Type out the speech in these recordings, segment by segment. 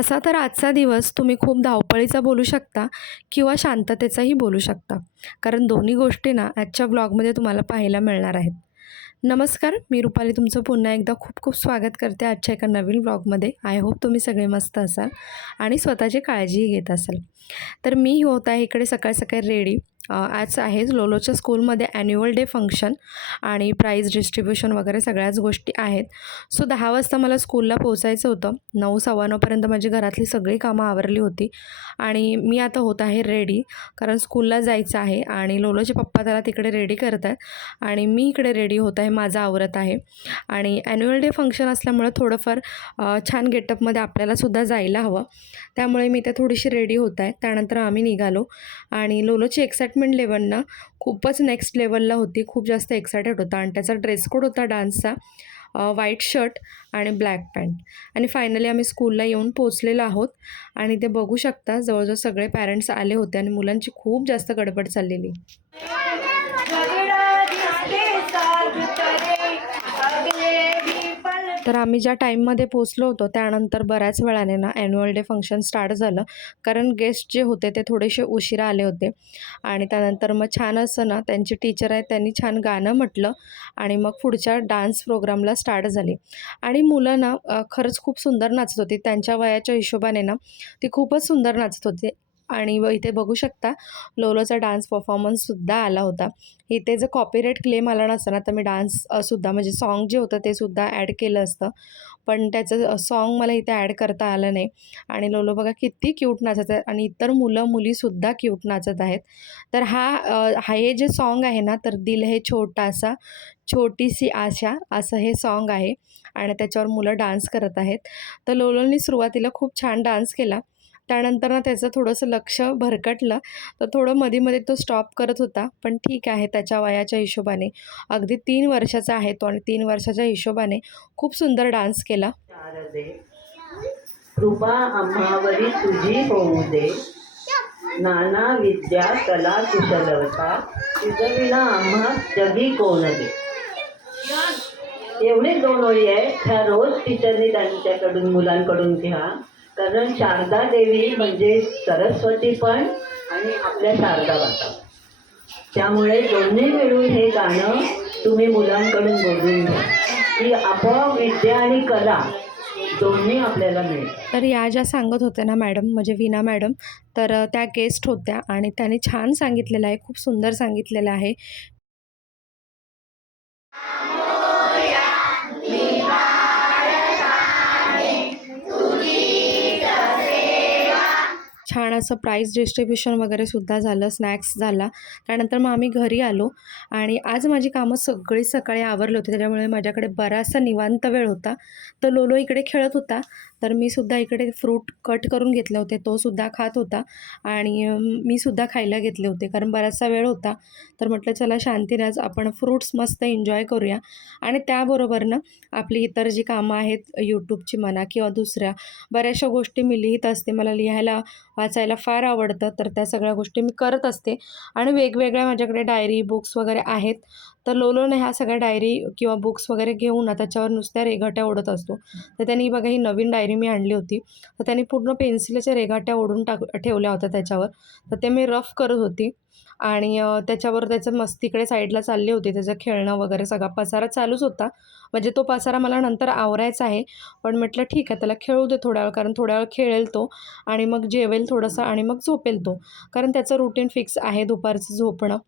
तसा तर आजचा दिवस तुम्ही खूप धावपळीचा बोलू शकता किंवा शांततेचाही बोलू शकता. कारण दोन्ही गोष्टी ना आजच्या ब्लॉगमध्ये तुम्हाला पाहायला मिळणार आहेत. नमस्कार, मी रुपाली तुमचं पुन्हा एकदा खूप खूप स्वागत करते आजच्या एका नवीन ब्लॉगमध्ये. आय होप तुम्ही सगळे मस्त असाल आणि स्वतःची काळजीही घेत असाल. तर मी होत आहे इकडे सकाळ सकाळी रेडी. आज आहे लोलोच्या स्कूलमध्ये ॲन्युअल डे फंक्शन आणि प्राईज डिस्ट्रीब्युशन वगैरे सगळ्याच गोष्टी आहेत. सो 10 वाजता मला स्कूलला पोहोचायचं होतं. 9 सव्वा 9पर्यंत माझी घरातली सगळी कामं आवरली होती आणि मी आता होत आहे रेडी, कारण स्कूलला जायचं आहे आणि लोलोचे पप्पा त्याला तिकडे रेडी करत आहेत आणि मी इकडे रेडी होत आहे, माझं आवरत आहे. आणि ॲन्युअल डे फंक्शन असल्यामुळे थोडंफार छान गेटअपमध्ये आपल्यालासुद्धा जायला हवं. त्यामुळे मी ते थोडीशी रेडी होत आहे. त्यानंतर आम्ही निघालो आणि लोलोची एक्साइटमेंट लेवल ना खूपच नेक्स्ट लेवलला होती. खूप जास्त एक्सायटेड होता आणि त्याचा ड्रेस कोड होता डान्सचा, व्हाईट शर्ट आणि ब्लॅक पॅन्ट. आणि फायनली आम्ही स्कूलला येऊन पोहोचलेलो आहोत आणि ते बघू शकता जवळजवळ सगळे पॅरेंट्स आले होते आणि मुलांची खूप जास्त गडबड चाललेली. तर आम्ही ज्या टाईममध्ये पोचलो होतो त्यानंतर बऱ्याच वेळाने ना ॲन्युअल डे फंक्शन स्टार्ट झालं, कारण गेस्ट जे होते ते थोडेसे उशिरा आले होते. आणि त्यानंतर मग छान असं ना त्यांची टीचर आहे त्यांनी छान गाणं म्हटलं आणि मग पुढच्या डान्स प्रोग्रामला स्टार्ट झाली. आणि मुलं ना खरंच खूप सुंदर नाचत होती. त्यांच्या वयाच्या हिशोबाने ना ती खूपच सुंदर नाचत होती. आणि इथे बघू शकता लोलोचा डान्स परफॉर्मन्ससुद्धा आला होता. इथे जर कॉपीराईट क्लेम आला नसता ना तर मी डान्स सुद्धा म्हणजे सॉन्ग जे होतं ते सुद्धा ॲड केलं असतं, पण त्याचं सॉन्ग मला इथे ॲड करता आलं नाही. आणि लोलो बघा किती क्यूट नाचत आहे आणि इतर मुलं मुलीसुद्धा क्यूट नाचत आहेत. तर हे जे सॉन्ग आहे ना, तर दिल है छोटासा छोटी सी आशा असं हे सॉन्ग आहे आणि त्याच्यावर मुलं डान्स करत आहेत. तर लोलोनी सुरुवातीला खूप छान डान्स केला. त्यानंतर ना त्याचं थोडंसं लक्ष भरकटलं, तर थोडं मध्ये-मध्ये तो स्टॉप करत होता. पण ठीक आहे, त्याच्या वयाच्या हिशोबाने अगदी 3 वर्षाचा आहे तो आणि 3 वर्षाच्या हिशोबाने खूप सुंदर डान्स केला. कृपा आम्हावरी तुझी होऊ दे, नाना विद्या कला कुशलता तुझविना आम्हा जगी कोण दे. एवढे 2 ओळी आहेत, ह्या रोज टीचरनी त्यांच्याकडून मुलांकडून घ्या. कारण शारदा देवी म्हणजे सरस्वती पण आणि आपल्या शारदा माता. त्यामुळे दोन्ही मिळून हे गाणं तुम्ही मुलांकडून बोलून घ्या की आपोआप विद्या आणि कला दोन्ही आपल्याला मिळेल. तर या ज्या सांगत होत्या ना मॅडम, म्हणजे वीणा मॅडम, तर त्या गेस्ट होत्या आणि त्यांनी छान सांगितलेलं आहे, खूप सुंदर सांगितलेलं आहे. छान असं प्राईज डिस्ट्रीब्युशन वगैरे सुद्धा झालं, स्नॅक्स झाला. त्यानंतर मग आम्ही घरी आलो आणि आज माझी कामं सगळी सकाळी आवरली होती, त्याच्यामुळे माझ्याकडे बराचसा निवांत वेळ होता. तर लोलो इकडे खेळत होता, तर मी सुद्धा इकडे फ्रूट कट करून घेतले होते, तो सुद्धा खात होता आणि मी सुद्धा खायला घेतले होते, कारण बराचसा वेळ होता. तर म्हटलं चला शांतीने आज आपण फ्रूट्स मस्त एन्जॉय करूया आणि त्याबरोबर आपली इतर जी कामं आहेत यूट्यूबची म्हणा किंवा दुसऱ्या बऱ्याचशा गोष्टी मी लिहित असते. मला लिहायला वाचायला फार आवडतं, तर त्या सगळ्या गोष्टी मी करत असते आणि वेगवेगळ्या माझ्याकडे डायरी बुक्स वगैरे आहेत. तर लोलोने ह्या सगळ्या डायरी किंवा बुक्स वगैरे घेऊन ना त्याच्यावर नुसत्या रेघाट्या ओढत असतो. तर त्यांनी बघा ही नवीन डायरी मी आणली होती, तर त्यांनी पूर्ण पेन्सिलच्या रेघाट्या ओढून ठेवल्या होत्या त्याच्यावर. तर ते मी रफ करत होती आणि त्याच्यावर त्याचं मस्तीकडे साईडला चालली होती, त्याचं खेळणं वगैरे सगळा पसारा चालूच होता. म्हणजे तो पसारा मला नंतर आवरायचा आहे, पण म्हटलं ठीक आहे त्याला खेळू दे थोडा वेळ, कारण थोड्या वेळ खेळेल तो आणि मग जेवेल थोडंसं आणि मग झोपेल तो, कारण त्याचं रुटीन फिक्स आहे दुपारचं झोपणं.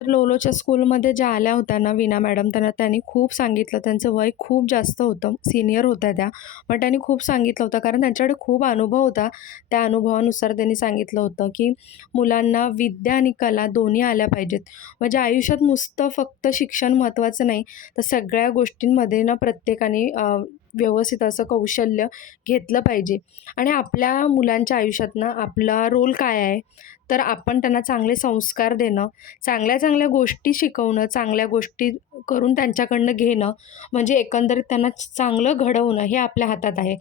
तर लोलोच्या स्कूलमध्ये ज्या आल्या होत्या ना वीणा मॅडम, त्यांनी खूप सांगितलं. त्यांचं वय खूप जास्त होतं, सीनियर होत्या त्या, पण त्यांनी खूप सांगितलं होतं कारण त्यांच्याकडे खूप अनुभव होता. त्या अनुभवानुसार त्यांनी सांगितलं होतं की मुलांना विद्या आणि कला दोन्ही आल्या पाहिजेत. म्हणजे आयुष्यात नुसतं फक्त शिक्षण महत्त्वाचं नाही, तर सगळ्या गोष्टींमध्ये प्रत्येकाने व्यवस्थित असं कौशल्य घेतलं पाहिजे. आणि आपल्या मुलांच्या आयुष्यात आपला रोल काय आहे, तर आपण त्यांना चांगले संस्कार देणं, चांगल्या चांगल्या गोष्टी शिकवणं, चांगल्या गोष्टी करून त्यांच्याकडनं घेणं, म्हणजे एकंदरीत त्यांना चांगलं घडवणं हे आपल्या हातात आहे.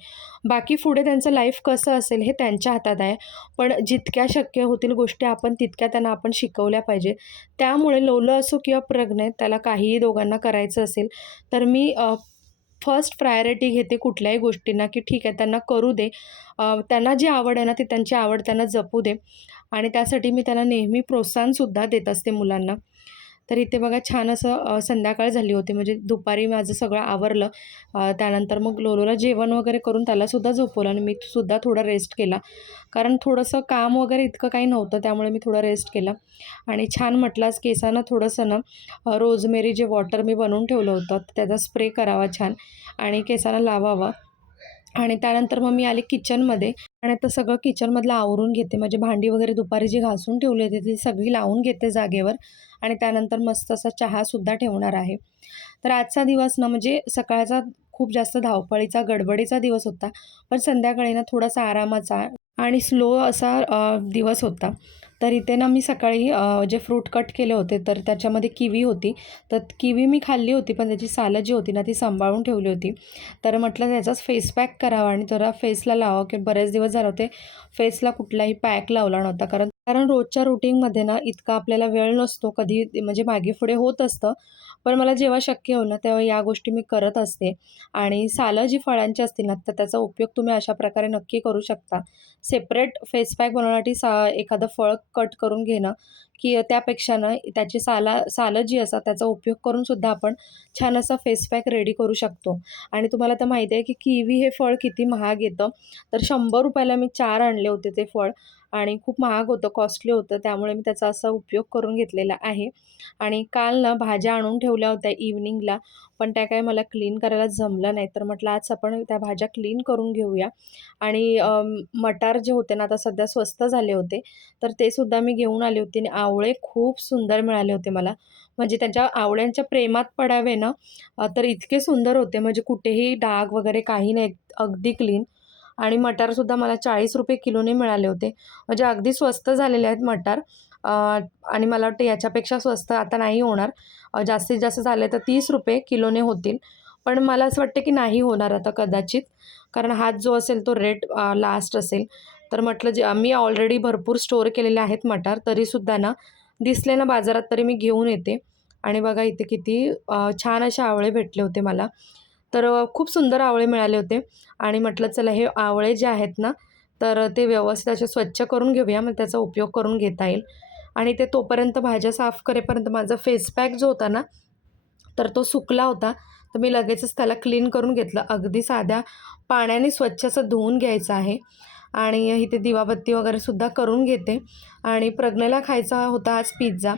बाकी पुढे त्यांचं लाईफ कसं असेल हे त्यांच्या हातात आहे, पण जितक्या शक्य होतील गोष्टी आपण तितक्या त्यांना आपण शिकवल्या पाहिजे. त्यामुळे लोलो असो किंवा प्रज्ञा, त्याला काहीही दोघांना करायचं असेल तर मी फर्स्ट प्रायोरिटी घेते कुठल्याही गोष्टींना, की ठीक आहे त्यांना करू दे. त्यांना जी आवड आहे ना, ती त्यांची आवड त्यांना जपू दे आणि त्यासाठी मी त्यांना नेहमी प्रोत्साहनसुद्धा देत असते मुलांना. तर इथे बघा छान असं संध्याकाळ झाली होती म्हणजे दुपारी माझं सगळं आवरलं. त्यानंतर मग लोलोला जेवण वगैरे करून त्यालासुद्धा झोपवलं आणि मी सुद्धा थोडा रेस्ट केला. कारण थोडंसं काम वगैरे इतकं काही नव्हतं त्यामुळे मी थोडा रेस्ट केला आणि छान म्हटलास केसांना थोडंसं ना रोजमेरी जे वॉटर मी बनवून ठेवलं होतं त्याचा स्प्रे करावा छान आणि केसांना लावावा. आणि त्यानंतर मग मी आले किचनमध्ये आणि आता सगळं किचनमधलं आवरून घेते. म्हणजे भांडी वगैरे दुपारी जी घासून ठेवली होती ती सगळी लावून घेते जागेवर आणि त्यानंतर मस्त असा चहासुद्धा ठेवणार आहे. तर आजचा दिवस ना म्हणजे सकाळचा खूप जास्त धावपळीचा, गडबडीचा दिवस होता. पण संध्याकाळी ना थोडासा आरामाचा आणि स्लो असा दिवस होता. तर इथे ना मी सकाळी जे फ्रूट कट केले होते तर त्याच्यामध्ये किवी होती. तर किवी मी खाल्ली होती पण त्याची सालं जी होती ना ती सांभाळून ठेवली होती. तर म्हटलं त्याचाच फेस पॅक करावा आणि जरा फेसला लावावं की बरेच दिवस झाले होते फेसला कुठलाही पॅक लावला नव्हता. कारण कारण रोजच्या रुटीनमध्ये ना इतका आपल्याला वेळ नसतो. कधी म्हणजे मागे-पुढे होत असतं. पण मला जेव्हा शक्य होईल ना तेव्हा या गोष्टी मी करत असते. आणि सालं जी फळांची असतील ना तर त्याचा उपयोग तुम्ही अशा प्रकारे नक्की करू शकता. सेपरेट फेस पॅक बनवण्यासाठी एखादं फळ कट करून घेणं, की त्यापेक्षा ना त्याची सालं जी असतात त्याचा उपयोग करून सुद्धा आपण छान असा फेस पॅक रेडी करू शकतो. आणि तुम्हाला तर माहिती आहे की किवी हे फळ किती महाग येतं. तर ₹100 मी 4 आणले होते ते फळ आणि खूप महाग होतं, कॉस्टली होतं. त्यामुळे मी त्याचा असा उपयोग करून घेतलेला आहे. आणि काल ना भाज्या आणून ठेवल्या होत्या इव्हनिंगला, पण त्या काही मला क्लीन करायला जमलं नाही. तर म्हटलं आज आपण त्या भाज्या क्लीन करून घेऊया. आणि मटार जे होते ना आता सध्या स्वस्त झाले होते, तर ते सुद्धा मी घेऊन आले होते आणि आवळे खूप सुंदर मिळाले होते मला. म्हणजे त्यांच्या आवळ्यांच्या प्रेमात पडावे ना, तर इतके सुंदर होते म्हणजे कुठेही डाग वगैरे काही नाही, अगदी क्लीन. आणि मटारसुद्धा मला ₹40 किलोने मिळाले होते. म्हणजे अगदी स्वस्त झालेले आहेत मटार. आणि मला वाटतं याच्यापेक्षा स्वस्त आता नाही होणार. जास्तीत जास्त झाले तर ₹30 किलोने होतील. पण मला असं वाटतं की नाही होणार आता कदाचित. कारण हाच जो असेल तो रेट लास्ट असेल. तर म्हटलं जे आम्ही ऑलरेडी भरपूर स्टोअर केलेले आहेत मटार, तरीसुद्धा ना दिसले ना बाजारात तरी मी घेऊन येते. आणि बघा इथे किती छान असे आवळे भेटले होते मला. तर खूप सुंदर आवळे मिळाले होते आणि म्हटलं चला हे आवळे जे आहेत ना, तर ते व्यवस्थित असे स्वच्छ करून घेऊया, मग त्याचा उपयोग करून घेता येईल. आणि ते तोपर्यंत भाज्या साफ करेपर्यंत माझा फेस पॅक जो होता ना, तर तो सुकला होता. तर मी लगेचच त्याला क्लीन करून घेतलं. अगदी साध्या पाण्याने स्वच्छ असं धुवून घ्यायचं आहे. आणि इथे दिवाबत्ती वगैरेसुद्धा करून घेते. आणि प्रज्ञेला खायचा होता आज पिझ्झा.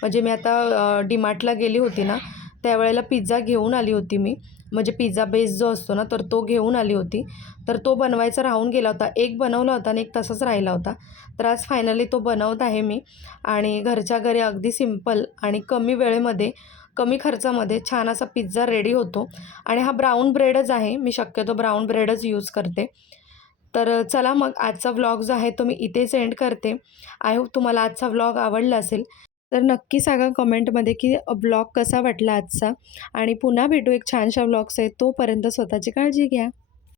म्हणजे मी आता डीमार्टला गेली होती ना, त्यावेळेला पिझ्झा घेऊन आली होती मी. म्हणजे पिझ्झा बेस जो असतो ना, तर तो घेऊन आली होती. तर तो बनवायचा राहून गेला होता. एक बनवला होता आणि एक तसाच राहिला होता. तर आज फायनली तो बनवत आहे मी. आणि घरच्या घरी अगदी सिंपल आणि कमी वेळेमध्ये, कमी खर्चामध्ये छान असा पिझ्झा रेडी होतो. आणि हा ब्राऊन ब्रेडच आहे. मी शक्यतो ब्राऊन ब्रेडच यूज करते. तर चला मग आजचा व्लॉग जो आहे तो मी इथेच एंड करते. आय होप तुम्हाला आजचा व्लॉग आवडला असेल. तर नक्की सांगा कमेंटमध्ये की व्लॉग कसा वाटला आजचा आणि पुन्हा भेटू एक छानशा व्लॉग्स आहेत. तोपर्यंत स्वतःची काळजी घ्या.